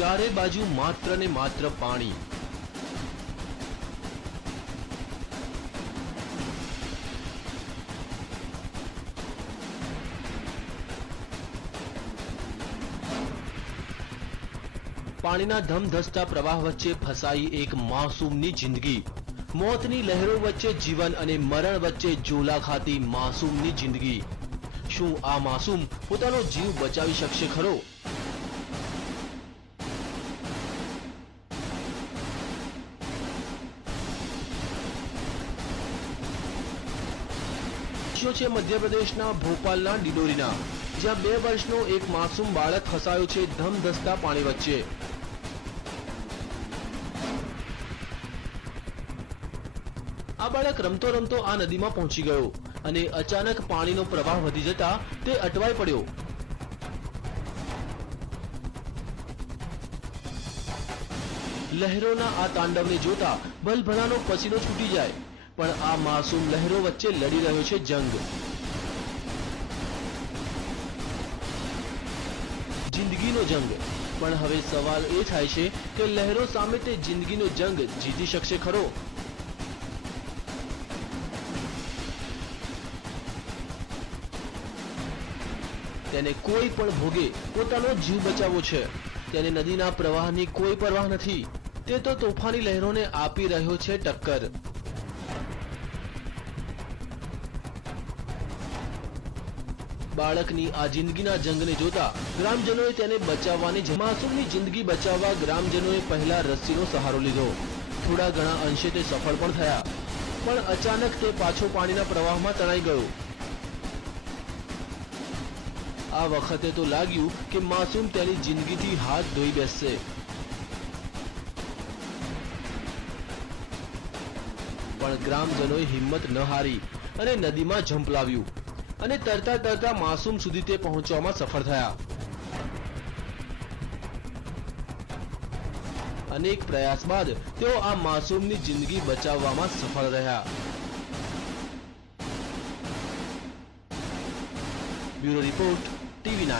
ચારે બાજુ માત્ર ને માત્ર પાણી। પાણીના ધમધસતા પ્રવાહ વચ્ચે ફસાઈ એક માસૂમની જિંદગી। મોતની લહેરો વચ્ચે જીવન અને મરણ વચ્ચે ઝોલા ખાતી માસૂમની જિંદગી। શું આ માસૂમ પોતાનો જીવ બચાવી શકશે ખરો? છે મધ્યપ્રદેશના ભોપાલના ડિડોરીના, જ્યાં 2 વર્ષનો એક માસૂમ બાળક ફસાયો છે ધમધસતા પાણી વચ્ચે। આ બાળક રમતો રમતો આ નદીમાં પહોંચી ગયો અને અચાનક પાણીનો પ્રવાહ વધી જતા તે અટવાઈ પડ્યો। લહેરોના આ તાંડવને જોતા ભલભલાનો પસીનો છૂટી જાય, પણ આ માસૂમ લહેરો વચ્ચે લડી રહ્યો છે જંગ। જિંદગીનો જંગ। પણ હવે સવાલ એ થાય છે કે લહેરો સામે તે જિંદગીનો જંગ જીતી શકશે ખરો? તેને કોઈ પણ ભોગે પોતાનો જીવ બચાવવો છે। તેને નદીના પ્રવાહની કોઈ પરવાહ નથી। તે તો તોફાની લહેરોને આપી રહ્યો છે ટક્કર। બાળકની આ જિંદગીના જંગને જોતા ગ્રામજનોએ તેને બચાવવાની માસૂમની જિંદગી બચાવવા ગ્રામજનોએ પહેલા રસ્સીનો સહારો લીધો। થોડા ઘણા અંશે તે સફળ પણ થયા, પણ અચાનક તે પાછો પાણીના પ્રવાહમાં તણાઈ ગયો। આ વખતે તો લાગ્યું કે માસૂમ તેની જિંદગીથી હાથ ધોઈ બેસશે। પણ ગ્રામજનોએ હિંમત ન હારી અને નદીમાં ઝંપલાવ્યું અને તરતા તરતા માસૂમ સુધી તે પહોંચવામાં સફળ થયા। અનેક પ્રયાસ બાદ તેઓ આ માસૂમની જિંદગી બચાવવામાં સફળ રહ્યા। Bureau report, TV9।